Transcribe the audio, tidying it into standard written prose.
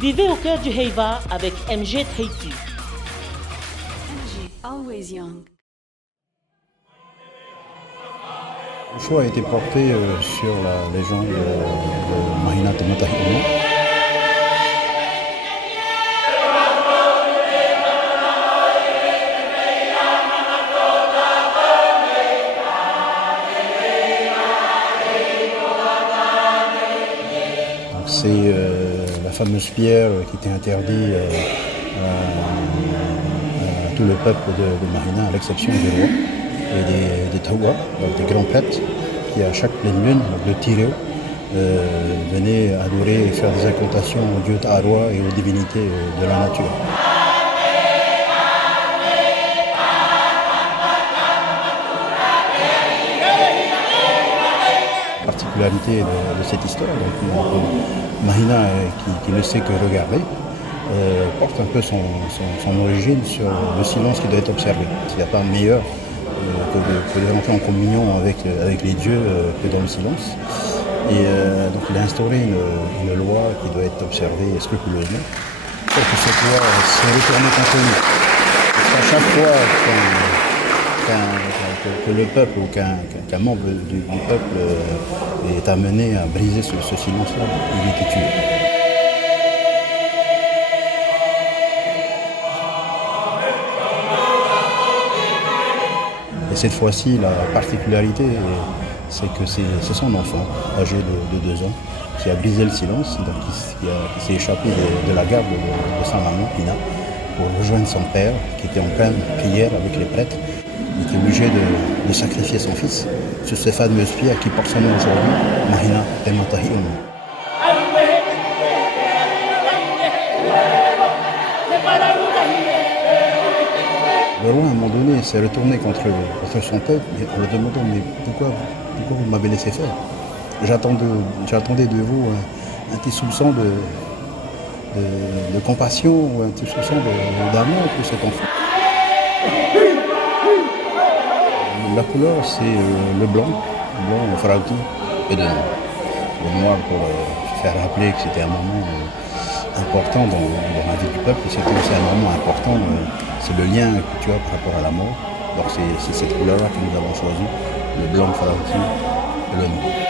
Vivez au cœur du Heiva avec MG Tahiti. MG, always young. Le choix a été porté sur la légende de Mahina Tematahi Ono. C'est la fameuse pierre qui était interdite à tout le peuple de Mahina, à l'exception des rois et des Tawa, donc des grands prêtres, qui à chaque pleine lune, donc le Tireo, venaient adorer et faire des incantations aux dieux Ta'arwa et aux divinités de la nature. La particularité de cette histoire, donc Mahina, qui ne sait que regarder, porte un peu son origine sur le silence qui doit être observé. Il n'y a pas meilleur que de rentrer en communion avec les dieux que dans le silence. Et donc il a instauré une loi qui doit être observée scrupuleusement. Il faut que cette loi se retourne contre nous. Parce qu'à chaque fois que le peuple ou qu'un membre du peuple est amené à briser ce silence-là, il est tué. Et cette fois-ci, la particularité, c'est que c'est son enfant, âgé de 2 ans, qui a brisé le silence, donc qui s'est échappé de la garde de sa maman, Pina, pour rejoindre son père, qui était en pleine prière avec les prêtres. Il était obligé de sacrifier son fils sur cette fameuse pierre qui porte son nom aujourd'hui, Mahina Tematahi Ono. Le roi, à un moment donné, s'est retourné contre son peuple en lui demandant « Mais pourquoi vous m'avez laissé faire? J'attendais de vous un petit soupçon de compassion ou un petit soupçon d'amour pour cet enfant. » La couleur, c'est le blanc, le farauti et le noir pour faire rappeler que c'était un moment important dans la vie du peuple. C'était aussi un moment important, c'est le lien que tu as par rapport à la mort. Donc c'est cette couleur-là que nous avons choisie, le blanc, le farauti et le noir.